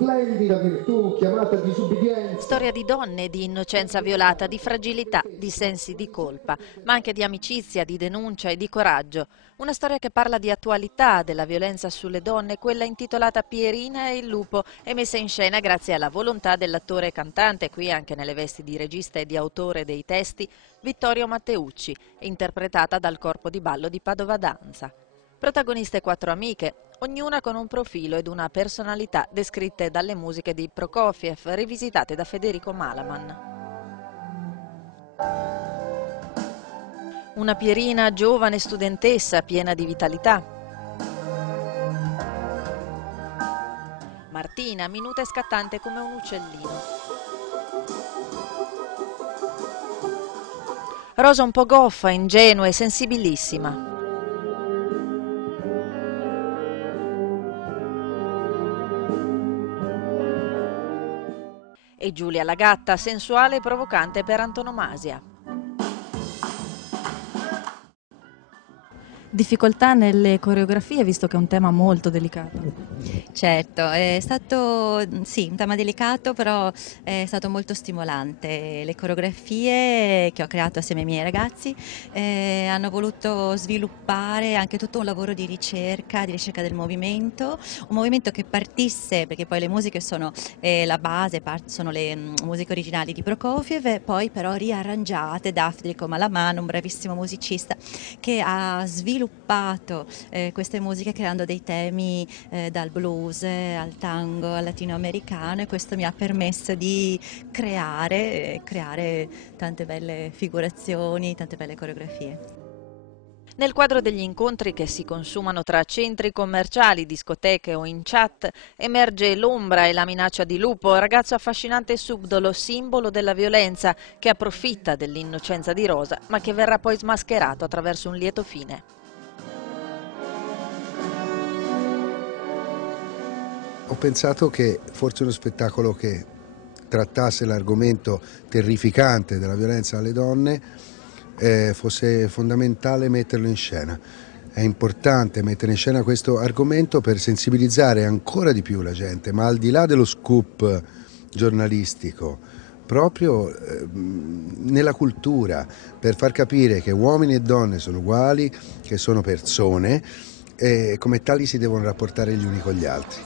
Splendida virtù chiamata disubbidienza. Storia di donne, di innocenza violata, di fragilità, di sensi di colpa, ma anche di amicizia, di denuncia e di coraggio. Una storia che parla di attualità, della violenza sulle donne, quella intitolata Pierina e il lupo, è messa in scena grazie alla volontà dell'attore e cantante, qui anche nelle vesti di regista e di autore dei testi, Vittorio Matteucci, interpretata dal corpo di ballo di Padova Danza. Protagoniste quattro amiche, ognuna con un profilo ed una personalità descritte dalle musiche di Prokofiev, rivisitate da Federico Malaman. Una Pierina giovane studentessa, piena di vitalità. Martina, minuta e scattante come un uccellino. Rosa un po' goffa, ingenua e sensibilissima. E Giulia la gatta, sensuale e provocante per antonomasia. Difficoltà nelle coreografie, visto che è un tema molto delicato. Certo, è stato sì, un tema delicato, però è stato molto stimolante. Le coreografie che ho creato assieme ai miei ragazzi hanno voluto sviluppare anche tutto un lavoro di ricerca del movimento, un movimento che partisse, perché poi le musiche sono la base, sono le musiche originali di Prokofiev, e poi però riarrangiate da Federico Malaman, un bravissimo musicista che ha sviluppato queste musiche creando dei temi dal blues al tango, al latinoamericano, e questo mi ha permesso di creare tante belle figurazioni, tante belle coreografie. Nel quadro degli incontri che si consumano tra centri commerciali, discoteche o in chat, emerge l'ombra e la minaccia di Lupo, ragazzo affascinante e subdolo, simbolo della violenza, che approfitta dell'innocenza di Rosa, ma che verrà poi smascherato attraverso un lieto fine. Ho pensato che forse uno spettacolo che trattasse l'argomento terrificante della violenza alle donne fosse fondamentale metterlo in scena. È importante mettere in scena questo argomento per sensibilizzare ancora di più la gente, ma al di là dello scoop giornalistico, proprio nella cultura, per far capire che uomini e donne sono uguali, che sono persone e come tali si devono rapportare gli uni con gli altri.